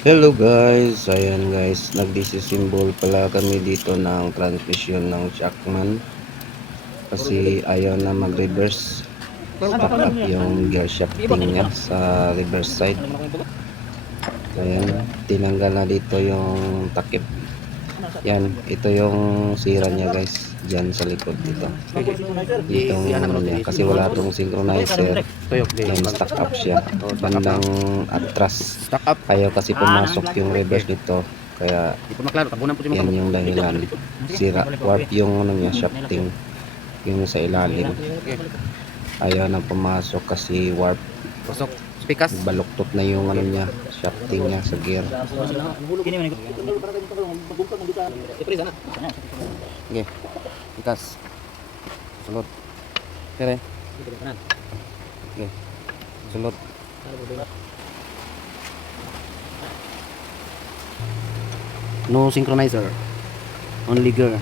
Hello guys, ayan guys, nagdisisymbol pala kami dito ng transmission ng Shackman kasi ayaw na mag-reverse. Stuck up yung gear shifting niya sa reverse side. Ayan, tinanggal na dito yung takip. Yan, ito yung sira niya guys, dyan sa likod dito. Itong ano niya, kasi wala tong synchronizer. Yan, stuck up siya. Bandang atras. Ayaw kasi pumasok yung reverse nito. Kaya yan yung dahilan. Sira, warp yung ano niya, shafting. Yung sa ilalim. Ayaw na pumasok kasi warp. Baluktot na yung ano niya, shafting niya sa gear. Okay, ikas. Sulot. Kere. Okay. Sulot. No synchronizer. Only gear.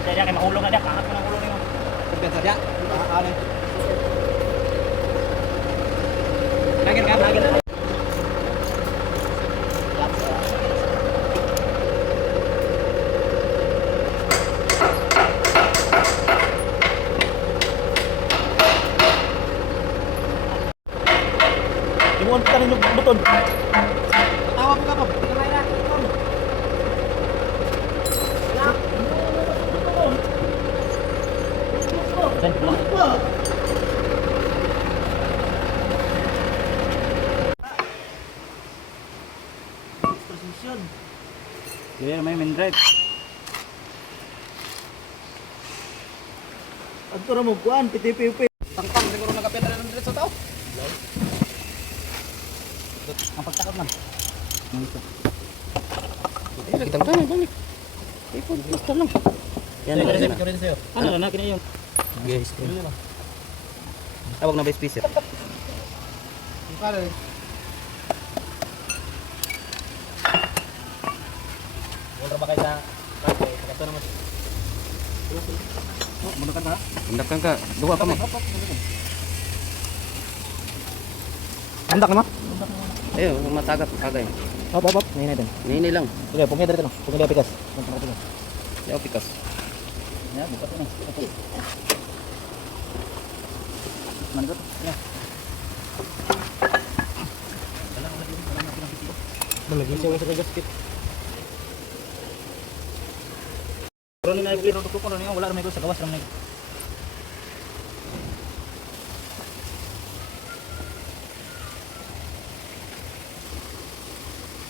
Kaya kay mahulog na dak, angat ko ng ulo niyo. Kumpiyansa dia. Ano? Lagir. Imuon kita ninyo buton. Tawa mo ka po. Transmission. Yeah, may main drive. Adto ra mo kuan, PTPP. Tangtang siguro nagapenda na ng sa tao. Ang pagtakot man. Kitang tayo, balik. Ipon, basta lang. Yan na lang. Ano na kini yung Guys, tawag na ba speaker? pare. Wala ba kayo sa kake? Ito naman. Oh, munukan ka? Tindakan ka, duwa pa mo. Andak naman? Ayo, matagap kagay. Hop. Ngayon natin. Nini lang. Sige, pungkay dito no. Pungkay pikas. Pungkay. Yaw pikas. Ya, buka ini. Oke. Mantap. Ya. Lagi saya usah kerja sedikit. Kalau ini naik beli untuk kalau ini wala ramai ko sa gawas ramai.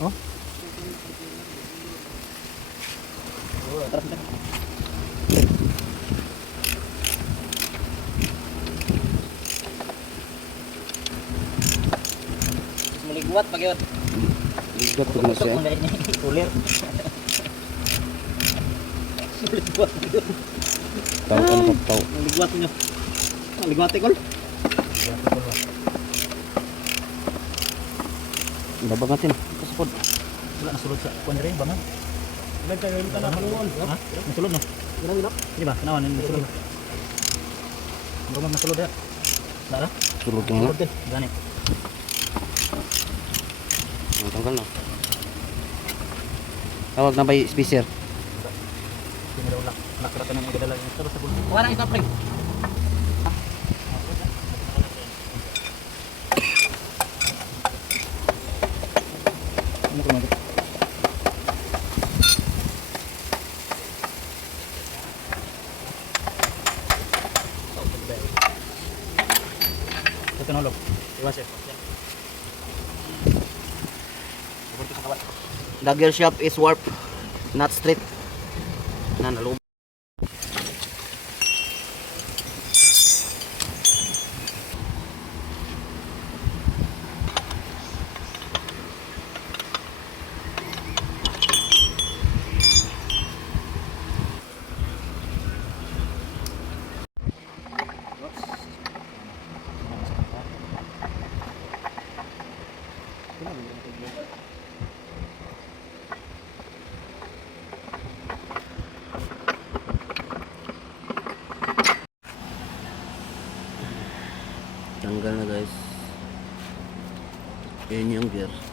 Oh. Terus deh. Maliguat pagyot. Ligat ko na siya. Ulir. Maliguat pagyot. Tao ano ka tao. Maliguat nyo. Maliguat ikol. Babag natin. Kasapod. Wala nasulod sa kuan rin bangan. Ilan kayo ulit na kaluon? Ha? Nasulod no? Di ba? Kanawan nasulod. Rumah nasulod ya. Dara? Sulod nga na. Sulod din. Gani. Tanggal na. Tawag na ba yung speaker? Piniraw lang. Nakarata na ng gadala niya. Tapos sa bulto. Wala nang stop ring. Ano ko mag- Ito nulog. Iwas eh. The gear shaft is warp, not straight. Na nalub. Tanggal na guys. Yun yung gear.